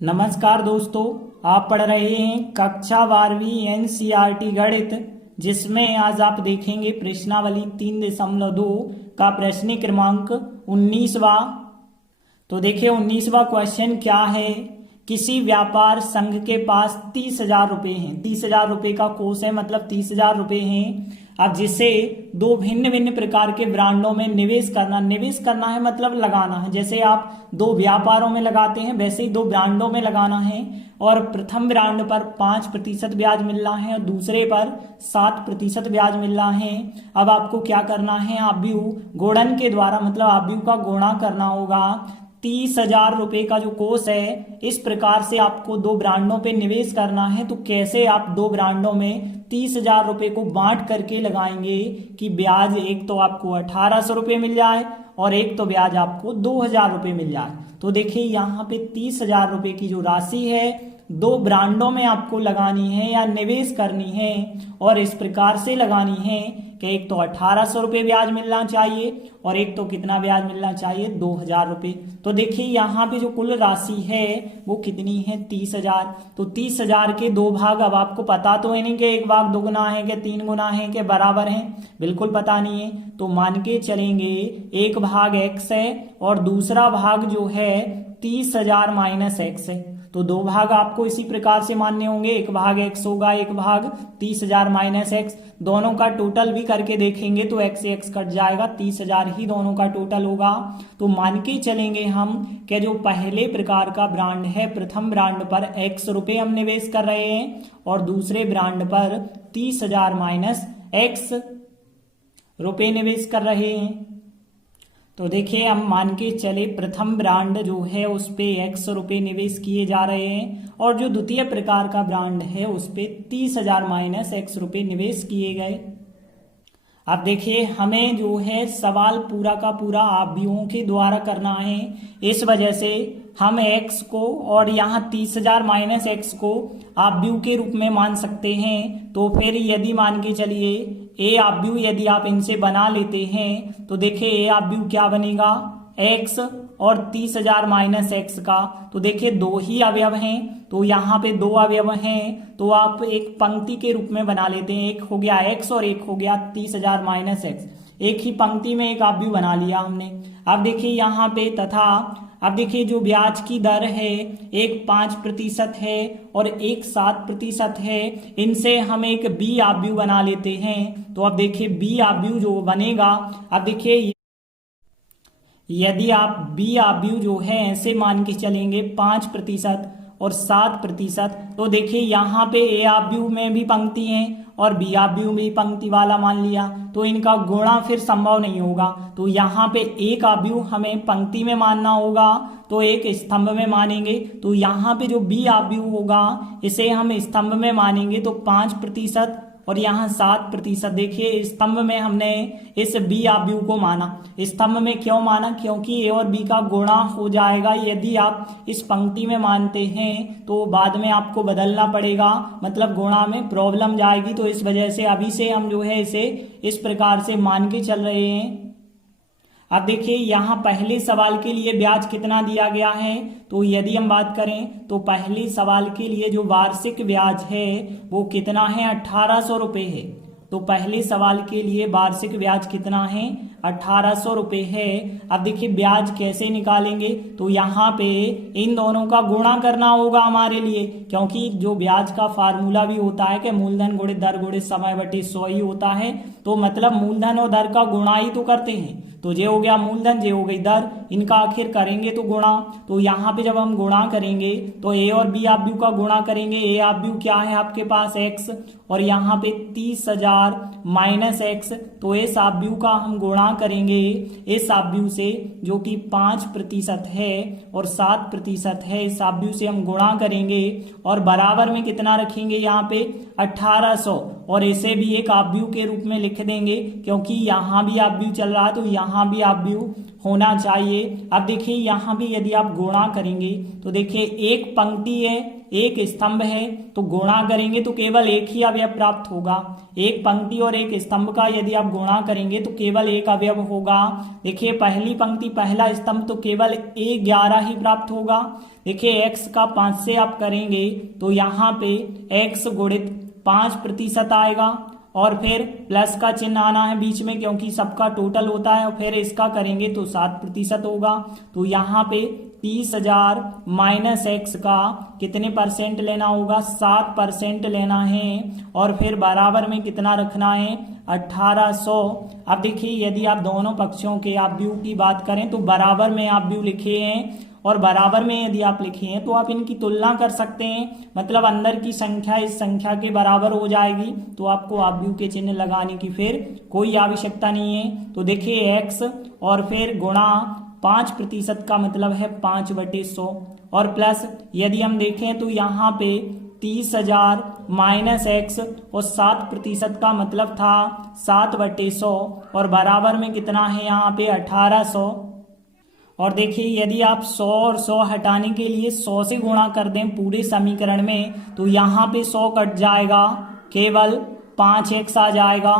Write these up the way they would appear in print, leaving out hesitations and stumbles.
नमस्कार दोस्तों, आप पढ़ रहे हैं कक्षा 12वीं एनसीईआरटी गणित, जिसमें आज आप देखेंगे प्रश्नावली 3.2 का प्रश्न क्रमांक 19वां। तो देखिए 19वां क्वेश्चन क्या है। किसी व्यापार संघ के पास 30,000 रुपए हैं। 30,000 रुपए का कोष है, मतलब 30,000 रुपए हैं। अब जिसे दो भिन्न भिन्न प्रकार के ब्रांडों में निवेश करना है, मतलब लगाना है। जैसे आप दो व्यापारों में लगाते हैं, वैसे ही दो ब्रांडों में लगाना है। और प्रथम ब्रांड पर 5% ब्याज मिल रहा है और दूसरे पर 7% ब्याज मिल रहा है। अब आपको क्या करना है, आव्यूह गुणन के द्वारा, मतलब आव्यूह का गुणा करना होगा। 30,000 रुपए का जो कोष है, इस प्रकार से आपको दो ब्रांडों पे निवेश करना है। तो कैसे आप दो ब्रांडों में 30,000 रुपए को बांट करके लगाएंगे कि ब्याज एक तो आपको 1,800 रुपये मिल जाए और एक तो ब्याज आपको 2,000 रुपये मिल जाए। तो देखिए यहाँ पे 30,000 रुपये की जो राशि है, दो ब्रांडों में आपको लगानी है या निवेश करनी है, और इस प्रकार से लगानी है कि एक तो 1,800 रुपये ब्याज मिलना चाहिए और एक तो कितना ब्याज मिलना चाहिए, 2,000 रुपये। तो देखिए यहाँ पे जो कुल राशि है वो कितनी है, 30,000। तो 30,000 के दो भाग, अब आपको पता तो है नहीं कि एक भाग 2 गुना है कि 3 गुना है कि बराबर है, बिल्कुल पता नहीं है। तो मान के चलेंगे एक भाग x है और दूसरा भाग जो है 30,000 माइनस x है। तो दो भाग आपको इसी प्रकार से मानने होंगे, एक भाग x होगा, एक भाग 30,000 माइनस x। दोनों का टोटल भी करके देखेंगे तो x से x कट जाएगा, 30,000 ही दोनों का टोटल होगा। तो मान के चलेंगे हम कि जो पहले प्रकार का ब्रांड है, प्रथम ब्रांड पर x रुपये हम निवेश कर रहे हैं और दूसरे ब्रांड पर 30,000 माइनस x रुपये निवेश कर रहे हैं। तो देखिए हम मान के चले प्रथम ब्रांड जो है उस पे x रुपये निवेश किए जा रहे हैं और जो द्वितीय प्रकार का ब्रांड है उस पे 30,000 माइनस x रुपये निवेश किए गए। अब देखिए हमें जो है सवाल पूरा का पूरा आव्यूहों के द्वारा करना है, इस वजह से हम x को और यहाँ 30,000 माइनस x को आव्यूह के रूप में मान सकते हैं। तो फिर यदि मान के चलिए a आव्यूह यदि आप इनसे बना लेते हैं तो देखिए a आव्यूह क्या बनेगा, x और 30,000 माइनस x का। तो देखिए दो ही अवयव हैं, तो यहाँ पे दो अवयव हैं, तो आप एक पंक्ति के रूप में बना लेते हैं। एक हो गया x और एक हो गया 30,000 माइनस x। एक ही पंक्ति में एक आव्यूह बना लिया हमने। अब देखिए यहाँ पे तथा अब देखिए जो ब्याज की दर है, एक 5% है और एक 7% है। इनसे हम एक b आव्यूह बना लेते हैं। तो अब देखिए b आव्यूह जो बनेगा, अब देखिए यदि आप b आव्यूह जो है ऐसे मान के चलेंगे 5% और 7%, तो देखिए यहाँ पे a आव्यूह में भी पंक्ति है और b आव्यूह में भी पंक्ति वाला मान लिया, तो इनका गुणा फिर संभव नहीं होगा। तो यहाँ पे एक आव्यूह हमें पंक्ति में मानना होगा, तो एक स्तंभ में मानेंगे। तो यहाँ पे जो b आव्यूह होगा इसे हम स्तंभ में मानेंगे, तो 5% और यहाँ 7%। देखिए स्तंभ में हमने इस b आव्यूह को माना। स्तंभ में क्यों माना, क्योंकि a और b का गुणा हो जाएगा। यदि आप इस पंक्ति में मानते हैं तो बाद में आपको बदलना पड़ेगा, मतलब गुणा में प्रॉब्लम जाएगी। तो इस वजह से अभी से हम जो है इसे इस प्रकार से मान के चल रहे हैं। अब देखिए यहाँ पहले सवाल के लिए ब्याज कितना दिया गया है, तो यदि हम बात करें तो पहले सवाल के लिए जो वार्षिक ब्याज है वो कितना है, 1,800 रुपये है। तो पहले सवाल के लिए वार्षिक ब्याज कितना है, 1,800 रुपये है। अब देखिए ब्याज कैसे निकालेंगे, तो यहाँ पे इन दोनों का गुणा करना होगा हमारे लिए, क्योंकि जो ब्याज का फार्मूला भी होता है कि मूलधन गुणित दर गुणित समय बटे 100 ही होता है। तो मतलब मूलधन और दर का गुणा ही तो करते हैं। तो ये हो गया मूलधन, ये हो गई दर, इनका आखिर करेंगे तो गुणा। तो यहाँ पे जब हम गुणा करेंगे तो a और b आव्यूह का गुणा करेंगे। a आव्यूह क्या है आपके पास, x, और यहाँ पे 30,000 माइनस x। तो इस आव्यूह का हम गुणा करेंगे इस आव्यूह से जो कि 5% है और 7% है। इस आव्यूह से हम गुणा करेंगे और बराबर में कितना रखेंगे, यहाँ पे 1,800, और इसे भी एक आव्यूह के रूप में लिख देंगे, क्योंकि यहाँ भी आव्यूह चल रहा है तो यहाँ भी आव्यूह होना चाहिए। अब देखिए यहाँ भी यदि आप गुणा करेंगे तो देखिए एक पंक्ति है, एक स्तंभ है, तो गुणा करेंगे तो केवल एक ही अवयव प्राप्त होगा। एक पंक्ति और एक स्तंभ का यदि आप गुणा करेंगे तो केवल एक अवयव होगा। देखिए पहली पंक्ति पहला स्तंभ तो केवल 11 ही प्राप्त होगा। देखिए x का 5 से आप करेंगे तो यहाँ पे x गुणित 5% आएगा और फिर प्लस का चिन्ह आना है बीच में क्योंकि सबका टोटल होता है, और फिर इसका करेंगे तो 7% होगा। तो यहाँ पे 30,000 माइनस x का कितने परसेंट लेना होगा, 7% लेना है, और फिर बराबर में कितना रखना है, 1800। अब देखिए यदि आप दोनों पक्षों के आप व्यू की बात करें तो बराबर में आप व्यू लिखे हैं, और बराबर में यदि आप लिखे हैं तो आप इनकी तुलना कर सकते हैं, मतलब अंदर की संख्या इस संख्या के बराबर हो जाएगी, तो आपको आव्यूह के चिन्ह लगाने की फिर कोई आवश्यकता नहीं है। तो देखिए x और फिर गुणा 5% का मतलब है 5/100, और प्लस यदि हम देखें तो यहाँ पे 30,000 माइनस x और 7% का मतलब था 7/100, और बराबर में कितना है यहाँ पे 1800। और देखिए यदि आप 100 और 100 हटाने के लिए 100 से गुणा कर दें पूरे समीकरण में तो यहाँ पे 100 कट जाएगा, केवल 5x आ जाएगा।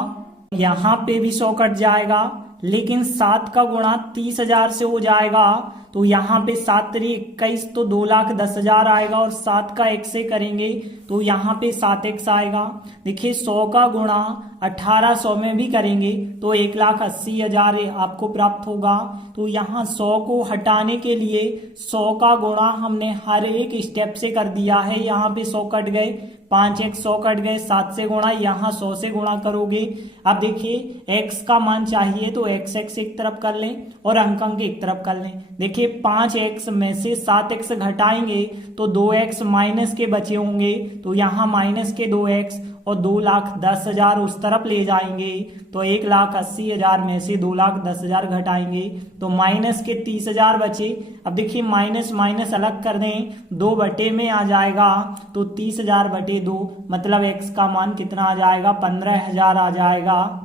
यहाँ पे भी 100 कट जाएगा, लेकिन 7 का गुणा 30,000 से हो जाएगा, तो यहाँ पे 7 × 21 तो 2,10,000 आएगा, और 7 का x से करेंगे तो यहाँ पे 7x आएगा। देखिए 100 का गुणा 1800 में भी करेंगे तो 1,80,000 आपको प्राप्त होगा। तो यहाँ 100 को हटाने के लिए 100 का गुणा हमने हर एक स्टेप से कर दिया है। यहाँ पे 100 कट गए, 5x 100 कट गए, 7 से गुणा, यहाँ 100 से गुणा करोगे। अब देखिए x का मान चाहिए तो x एक तरफ कर लें और अंक एक तरफ कर लें। देखिए 5x में से 7x घटाएंगे तो 2x माइनस के बचे होंगे, तो यहाँ माइनस के 2x और 2,10,000 उस तरफ ले जाएंगे, तो 1,80,000 में से 2,10,000 घटाएंगे तो माइनस के 30,000 बचे। अब देखिए माइनस माइनस अलग कर दें, 2 में आ जाएगा, तो 30,000/2 मतलब x का मान कितना आ जाएगा, 15,000 आ जाएगा।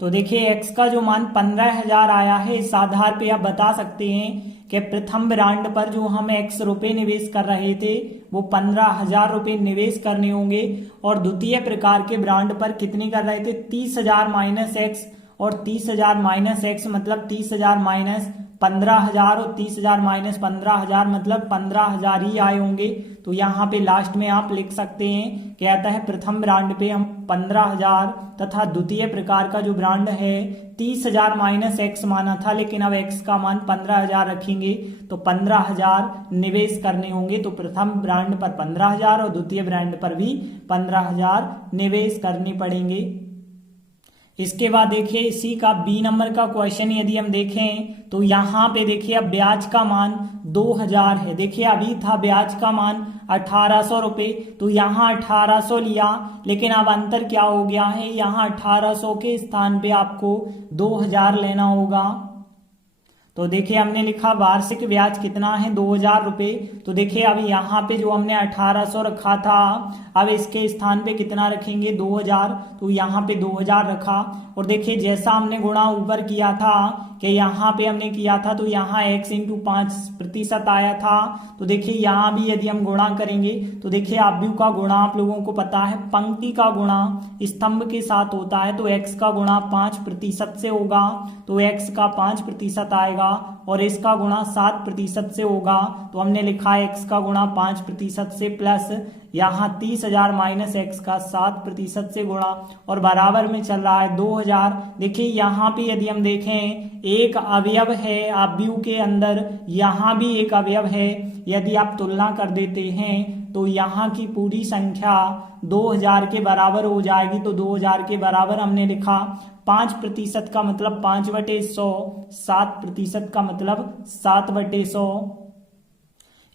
तो देखिए x का जो मान 15,000 आया है, इस आधार पे आप बता सकते हैं कि प्रथम ब्रांड पर जो हम x रुपए निवेश कर रहे थे वो 15,000 रुपए निवेश करने होंगे, और द्वितीय प्रकार के ब्रांड पर कितने कर रहे थे, 30,000 माइनस x, और 30,000 माइनस x मतलब 30,000 माइनस 15,000, और 30,000 माइनस 15,000 मतलब 15,000 ही आए होंगे। तो यहाँ पे लास्ट में आप लिख सकते हैं, कहता है प्रथम ब्रांड पे हम 15,000 तथा द्वितीय प्रकार का जो ब्रांड है 30,000 माइनस x माना था, लेकिन अब x का मान 15,000 रखेंगे तो 15,000 निवेश करने होंगे। तो प्रथम ब्रांड पर 15,000 और द्वितीय ब्रांड पर भी 15,000 निवेश करने पड़ेंगे। इसके बाद देखिए इसी का बी नंबर का क्वेश्चन यदि हम देखें तो यहाँ पे देखिए अब ब्याज का मान 2,000 है। देखिए अभी था ब्याज का मान 1,800 रुपए, तो यहाँ 1,800 लिया, लेकिन अब अंतर क्या हो गया है, यहाँ 1,800 के स्थान पे आपको 2,000 लेना होगा। तो देखिए हमने लिखा वार्षिक ब्याज कितना है, 2,000 रुपए। तो देखिए अब यहाँ पे जो हमने 1,800 रखा था, अब इसके स्थान पे कितना रखेंगे, 2,000, तो यहाँ पे 2,000 रखा। और देखिए जैसा हमने गुणा ऊपर किया था कि यहाँ पे हमने किया था तो यहाँ x × 5% आया था। तो देखिए यहाँ भी यदि हम गुणा करेंगे तो देखिए आव्यूह का गुणा आप लोगों को पता है, पंक्ति का गुणा स्तंभ के साथ होता है, तो x का गुणा 5% से होगा, तो x का 5% आएगा, और इसका गुणा 7% से होगा, तो हमने लिखा x का गुणा 5% से प्लस यहाँ 30,000 माइनस x का 7% से गुणा, और बराबर में चल रहा है 2,000। देखिए यहाँ पे यदि हम देखें एक अवयव है आव्यूह के अंदर, यहाँ भी एक अवयव है, यदि आप तुलना कर देते हैं तो यहाँ की पूरी संख्या 2,000 के बराबर हो जाएगी। तो 2,000 के बराबर हमने लिखा 5% का मतलब 5/100, 7% का मतलब 7/100।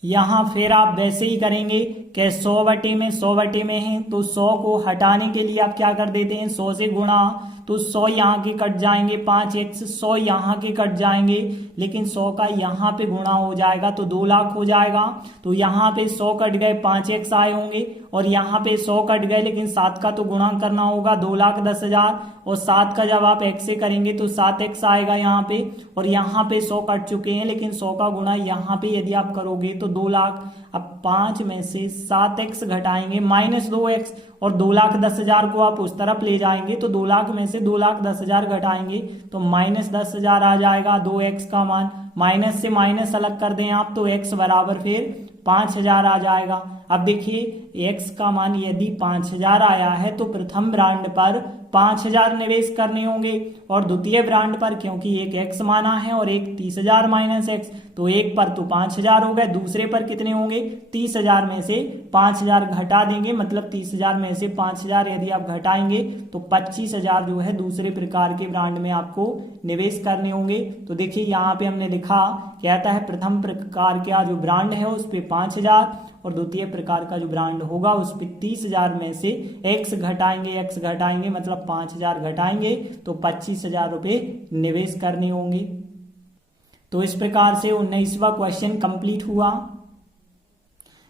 यहाँ फिर आप वैसे ही करेंगे कि 100/में है, तो 100 को हटाने के लिए आप क्या कर देते हैं, 100 से गुणा, तो 100 यहाँ के कट जाएंगे, 5x 100 यहाँ के कट जाएंगे, लेकिन 100 का यहाँ पे गुणा हो जाएगा तो 2 लाख हो जाएगा। तो यहाँ पे 100 कट गए, 5x आए होंगे, और यहाँ पे 100 कट गए, लेकिन 7 का तो गुणा करना होगा, 2,10,000, और 7 का जब आप x से करेंगे तो 7x आएगा यहाँ पे, और यहाँ पे 100 कट चुके हैं, लेकिन 100 का गुणा यहाँ पे यदि आप करोगे तो 2 लाख। अब 5 में से 7x घटाएंगे -2x, और 2,10,000 को आप उस तरफ ले जाएंगे तो 2 लाख में से 2,10,000 घटाएंगे तो -10,000 आ जाएगा 2x का मान। माइनस से माइनस अलग कर दें आप तो x बराबर फिर 5,000 आ जाएगा। अब देखिए x का मान यदि 5,000 आया है तो प्रथम ब्रांड पर 5,000 निवेश करने होंगे, और द्वितीय ब्रांड पर क्योंकि एक x माना है और एक 30,000 माइनस x, तो एक पर तो 5,000 हो गए, दूसरे पर कितने होंगे, 30,000 में से 5,000 घटा देंगे, मतलब 30,000 में से 5,000 यदि आप घटाएंगे तो 25,000 जो है दूसरे प्रकार के ब्रांड में आपको निवेश करने होंगे। तो देखिए यहाँ पे हमने लिखा, कहता है प्रथम प्रकार का जो ब्रांड है उस पे 5,000 और द्वितीय प्रकार का जो ब्रांड होगा उस पे 30,000 में से x घटाएंगे मतलब 5,000 घटाएंगे तो 25,000 रुपए निवेश करने होंगे। तो इस प्रकार से 19वां क्वेश्चन कंप्लीट हुआ।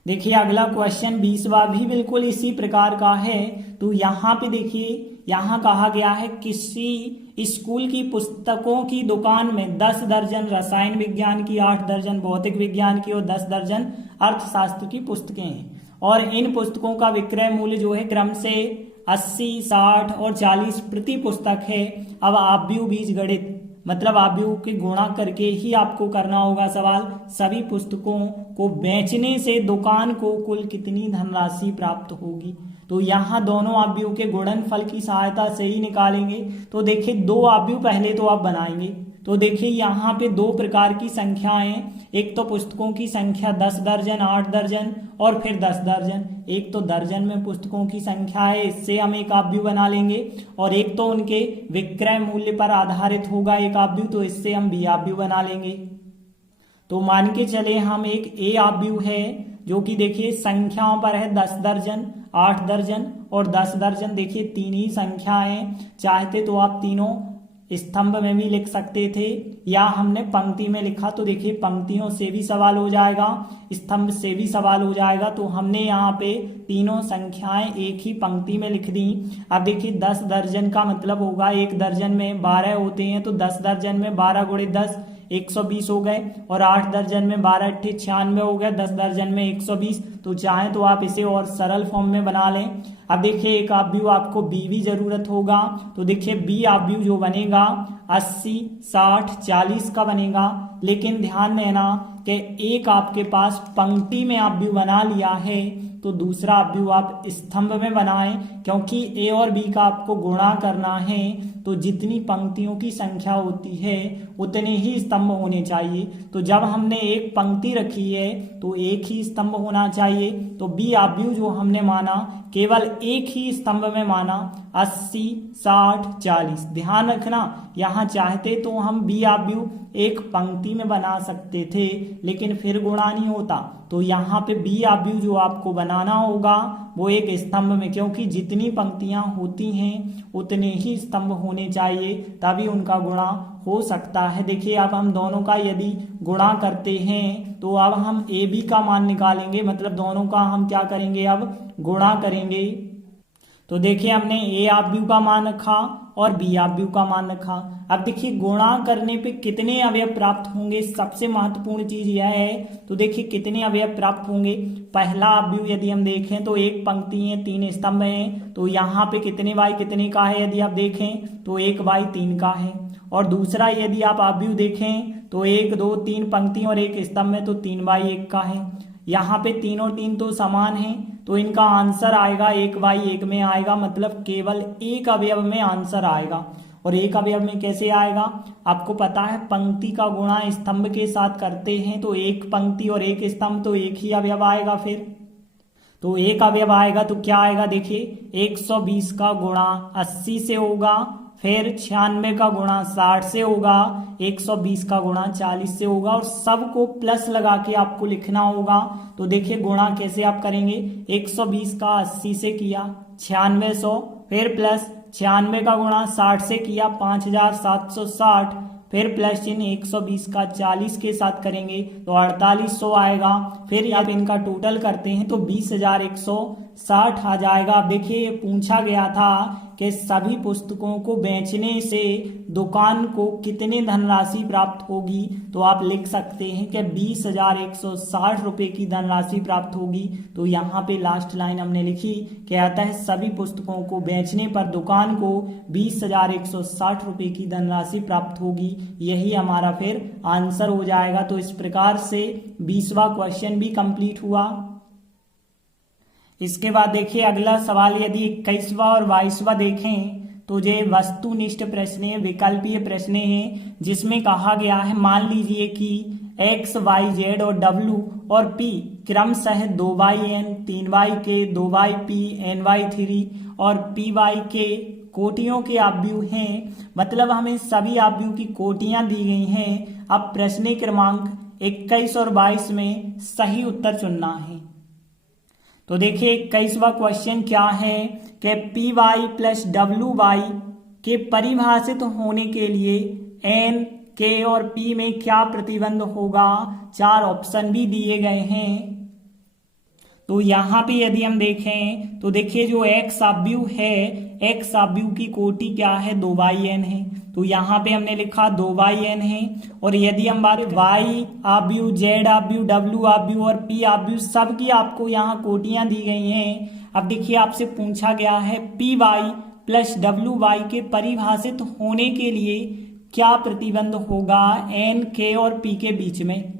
देखिए अगला क्वेश्चन 20वां भी बिल्कुल इसी प्रकार का है। तो यहाँ पे देखिए, यहाँ कहा गया है किसी स्कूल की पुस्तकों की दुकान में 10 दर्जन रसायन विज्ञान की, 8 दर्जन भौतिक विज्ञान की और 10 दर्जन अर्थशास्त्र की पुस्तकें हैं, और इन पुस्तकों का विक्रय मूल्य जो है क्रम से 80, 60 और 40 प्रति पुस्तक है। अब आव्यूह बीजगणित मतलब आव्यूह के गुणा करके ही आपको करना होगा सवाल। सभी पुस्तकों को बेचने से दुकान को कुल कितनी धनराशि प्राप्त होगी। तो यहाँ दोनों आव्यूह के गुणनफल की सहायता से ही निकालेंगे। तो देखिए दो आव्यूह पहले तो आप बनाएंगे। तो देखिए यहाँ पे दो प्रकार की संख्याएं, एक तो पुस्तकों की संख्या 10 दर्जन, 8 दर्जन और फिर 10 दर्जन। एक तो दर्जन में पुस्तकों की संख्या है, इससे हम एक आव्यूह बना लेंगे, और एक तो उनके विक्रय मूल्य पर आधारित होगा एक आव्यूह, तो इससे हम बी आव्यूह बना लेंगे। तो मान के चले हम एक ए आव्यूह है जो कि देखिए संख्याओं पर है 10 दर्जन, 8 दर्जन और 10 दर्जन। देखिए तीन ही संख्याएं, चाहते तो आप तीनों स्तंभ में भी लिख सकते थे या हमने पंक्ति में लिखा, तो देखिए पंक्तियों से भी सवाल हो जाएगा, स्तंभ से भी सवाल हो जाएगा। तो हमने यहाँ पे तीनों संख्याएं एक ही पंक्ति में लिख दी। अब देखिए 10 दर्जन का मतलब होगा, एक दर्जन में 12 होते हैं, तो 10 दर्जन में 12 गुणे 10 120 हो गए, और 8 दर्जन में 12 अट्ठे 96 हो गए, 10 दर्जन में 120। तो चाहे तो आप इसे और सरल फॉर्म में बना लें। अब देखिए एक आव्यूह आपको बी भी जरूरत होगा, तो देखिए बी आव्यूह जो बनेगा 80, 60, 40 का बनेगा। लेकिन ध्यान देना कि एक आपके पास पंक्ति में आव्यूह बना लिया है, तो दूसरा आव्यूह आप स्तंभ में बनाएं, क्योंकि ए और बी का आपको गुणा करना है। तो जितनी पंक्तियों की संख्या होती है उतने ही स्तंभ होने चाहिए। तो जब हमने एक पंक्ति रखी है तो एक ही स्तंभ होना चाहिए। तो बी आव्यूह जो हमने माना केवल एक ही स्तंभ में माना, 80, 60, 40। ध्यान रखना यहाँ चाहते तो हम बी आव्यूह एक पंक्ति में बना सकते थे, लेकिन फिर गुणा नहीं होता। तो यहाँ पे बी आव्यूह जो आपको बनाना होगा वो एक स्तंभ में, क्योंकि जितनी पंक्तियां होती हैं उतने ही स्तंभ होने चाहिए, तभी उनका गुणा हो सकता है। देखिए अब हम दोनों का यदि गुणा करते हैं तो अब हम ए बी का मान निकालेंगे, मतलब दोनों का हम क्या करेंगे, अब गुणा करेंगे। तो देखिए हमने ए आव्यूह का मान रखा और बी आव्यूह का मान रखा। अब देखिए गुणा करने पे कितने अवयव प्राप्त होंगे, सबसे महत्वपूर्ण चीज यह है। तो देखिए कितने अवयव प्राप्त होंगे। पहला आव्यूह यदि हम देखें तो एक पंक्ति है, 3 स्तंभ हैं, तो यहाँ पे कितने बाई कितने का है, यदि आप देखें तो 1/3 का है। और दूसरा यदि आप आव्यूह देखें तो 1, 2, 3 पंक्ति और एक स्तंभ में, तो 3/1 का है। यहाँ पे 3 और 3 तो समान हैं, तो इनका आंसर आएगा 1/1 में आएगा, मतलब केवल एक अवयव में आंसर आएगा। और एक अवयव में कैसे आएगा, आपको पता है पंक्ति का गुणा स्तंभ के साथ करते हैं, तो एक पंक्ति और एक स्तंभ तो एक ही अवयव आएगा। फिर तो एक अवयव आएगा तो क्या आएगा, देखिए 120 का गुणा 80 से होगा, फिर 96 का गुणा 60 से होगा, 120 का गुणा 40 से होगा और सबको प्लस लगा के आपको लिखना होगा। तो देखिए गुणा कैसे आप करेंगे, 120 का 80 से किया 9600, फिर प्लस 96 का गुणा 60 से किया 5760, फिर प्लस चिन्ह 120 का 40 के साथ करेंगे तो 4800 आएगा। फिर आप इनका टोटल करते हैं तो 20,160 आ जाएगा। अब देखिए पूछा गया था कि सभी पुस्तकों को बेचने से दुकान को कितनी धनराशि प्राप्त होगी, तो आप लिख सकते हैं कि 20,160 रुपए की धनराशि प्राप्त होगी। तो यहाँ पे लास्ट लाइन हमने लिखी कि अतः सभी पुस्तकों को बेचने पर दुकान को 20,160 रुपए की धनराशि प्राप्त होगी। यही हमारा फिर आंसर हो जाएगा। तो इस प्रकार से 20वां क्वेश्चन भी कंप्लीट हुआ। इसके बाद देखिए अगला सवाल, यदि 21वां और 22वां देखें तो ये वस्तुनिष्ठ प्रश्न है, विकल्पीय प्रश्न है, जिसमें कहा गया है मान लीजिए कि x, y, z और w और p क्रमशः 2yn, 3y, 2yp, ny3 और py कोटियों के आव्यूह हैं। मतलब हमें सभी आव्यूह की कोटियां दी गई हैं। अब प्रश्न क्रमांक 21 और 22 में सही उत्तर चुनना है। तो देखिए 21वां क्वेश्चन क्या है कि P Y plus W Y के परिभाषित होने के लिए एन, के और पी में क्या प्रतिबंध होगा। 4 ऑप्शन भी दिए गए हैं। तो यहाँ पे यदि हम देखें तो देखिए जो एक्स आव्यूह है, एक्स आव्यूह की कोटि क्या है, 2yn है। तो यहाँ पे हमने लिखा 2yn है। और यदि हम बात y आव्यूह, z आव्यूह, w आव्यूह और p आव्यूह सबकी आपको यहाँ कोटियां दी गई हैं। अब देखिए आपसे पूछा गया है P Y plus W Y के परिभाषित होने के लिए क्या प्रतिबंध होगा एन, के और p के बीच में।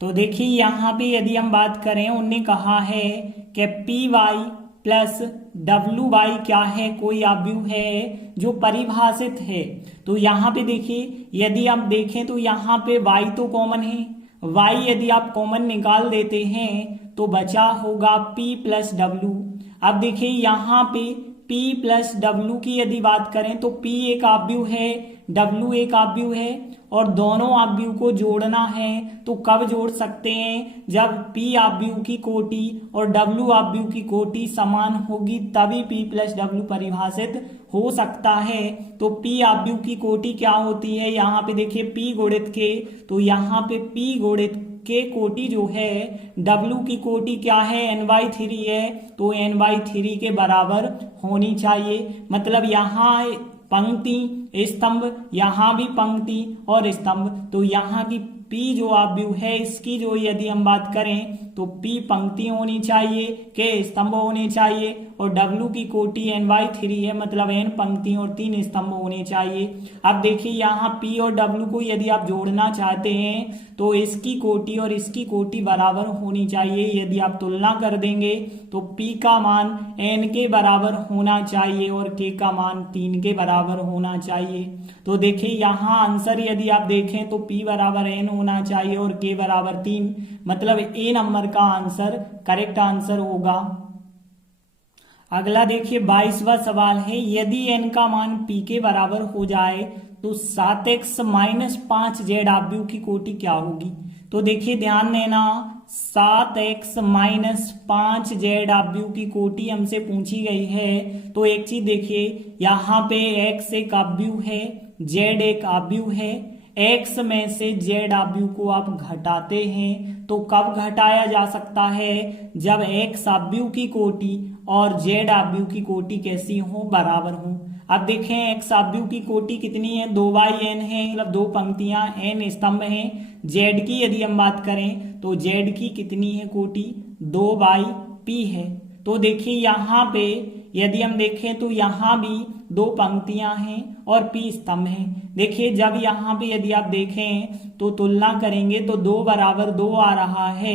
तो देखिए यहाँ पे यदि हम बात करें, उनने कहा है कि P Y plus W Y क्या है, कोई आव्यूह है जो परिभाषित है। तो यहाँ पे देखिए यदि आप देखें तो यहाँ पे y तो कॉमन है, y यदि आप कॉमन निकाल देते हैं तो बचा होगा p प्लस डब्ल्यू। अब देखिए यहाँ पे p प्लस डब्ल्यू की यदि बात करें तो p एक आव्यूह है, w एक आव्यूह है और दोनों आव्यूह को जोड़ना है। तो कब जोड़ सकते हैं, जब p आव्यूह की कोटि और w आव्यूह की कोटि समान होगी तभी p प्लस डब्ल्यू परिभाषित हो सकता है। तो p आव्यूह की कोटि क्या होती है, यहाँ पे देखिए p गुणित k, तो यहाँ पे p गुणित k कोटि जो है w की कोटि क्या है, n/3 है। तो n/3 के बराबर होनी चाहिए। मतलब यहाँ पंक्ति, स्तंभ, यहाँ भी पंक्ति और स्तंभ। तो यहाँ की P जो आव्यूह है इसकी जो यदि हम बात करें तो P पंक्ति होनी चाहिए, K स्तंभ होने चाहिए और W की कोटि n/3 है, मतलब n पंक्ति और 3 स्तंभ होने चाहिए। अब देखिए यहाँ P और W को यदि आप जोड़ना चाहते हैं तो इसकी कोटि और इसकी कोटि बराबर होनी चाहिए। यदि आप तुलना कर देंगे तो P का मान n के बराबर होना चाहिए और K का मान 3 के बराबर होना चाहिए। तो देखिए यहाँ आंसर यदि आप देखें तो P बराबर n होना चाहिए और K बराबर 3, मतलब A नंबर का आंसर करेक्ट आंसर होगा। अगला देखिए 22वां सवाल है, यदि n का मान P के बराबर हो जाए तो 7x माइनस 5z आव्यूह की कोटि क्या होगी। तो देखिए ध्यान देना, 7x माइनस 5z आव्यूह की कोटि हमसे पूछी गई है। तो एक चीज देखिए, यहाँ पे x एक आव्यूह है, z एक आव्यूह है। x में से z आव्यूह को आप घटाते हैं तो कब घटाया जा सकता है, जब x आव्यूह की कोटि और z आव्यूह की कोटि कैसी हो, बराबर हो। अब देखें x आव्यूह की कोटि कितनी है, 2yn है, मतलब 2 पंक्तियां, n स्तंभ हैं। z की यदि हम बात करें तो z की कितनी है कोटि, 2p है। तो देखिए यहाँ पे यदि हम देखें तो यहाँ भी 2 पंक्तियां हैं और p स्तंभ हैं। देखिए जब यहाँ पे यदि आप देखें तो तुलना करेंगे तो 2 बराबर 2 आ रहा है,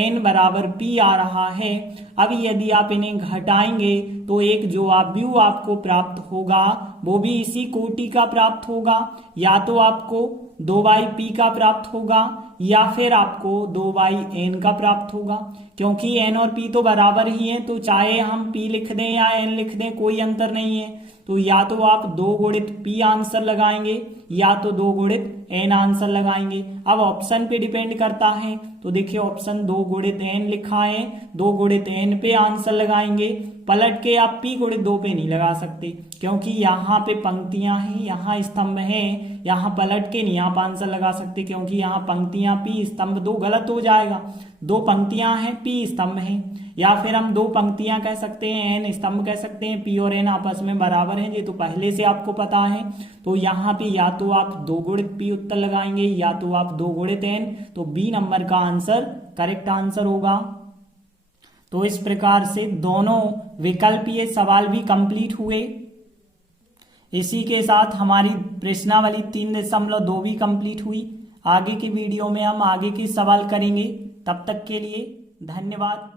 n बराबर p आ रहा है। अब यदि आप इन्हें घटाएंगे तो एक जो आव्यूह आपको प्राप्त होगा वो भी इसी कोटि का प्राप्त होगा, या तो आपको 2p का प्राप्त होगा या फिर आपको 2n का प्राप्त होगा। क्योंकि n और p तो बराबर ही है, तो चाहे हम p लिख दें या n लिख दें कोई अंतर नहीं है। तो या तो आप 2 गुणित p आंसर लगाएंगे या तो 2 गुणित n आंसर लगाएंगे। अब ऑप्शन पे डिपेंड करता है, तो देखिए ऑप्शन 2 गुणित n लिखा है, 2 गुणित n पे आंसर लगाएंगे। पलट के आप p गुणित 2 पे नहीं लगा सकते, क्योंकि यहाँ पे पंक्तियां हैं, यहाँ स्तंभ हैं, यहाँ पलट के नहीं आप आंसर लगा सकते, क्योंकि यहाँ पंक्तियां p स्तंभ 2 गलत हो जाएगा। 2 पंक्तियां हैं, p स्तंभ हैं, या फिर हम 2 पंक्तियां कह सकते हैं, n स्तंभ कह सकते हैं, p और n आपस में बराबर हैं, ये तो पहले से आपको पता है। तो यहाँ पे या तो आप 2 गुणित p उत्तर लगाएंगे या तो आप 2 गुणित n, तो बी नंबर का आंसर करेक्ट आंसर होगा। तो इस प्रकार से दोनों विकल्पीय सवाल भी कंप्लीट हुए। इसी के साथ हमारी प्रश्नावली 3.2 भी कंप्लीट हुई। आगे की वीडियो में हम आगे के सवाल करेंगे। तब तक के लिए धन्यवाद।